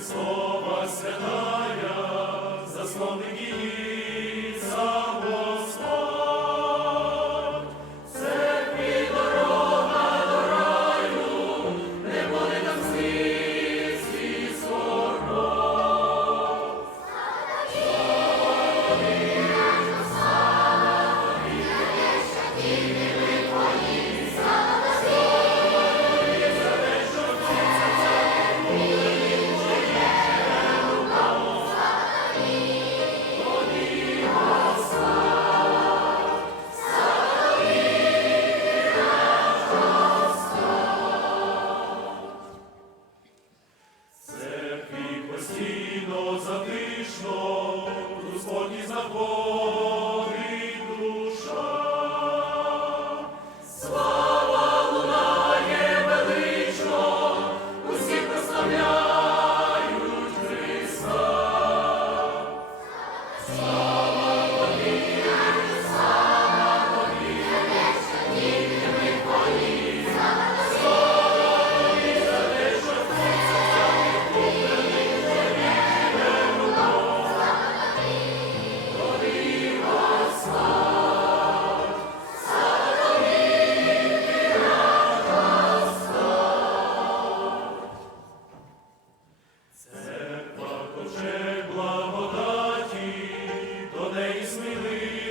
Слово святая. спокійно, затишно. Grace, believe.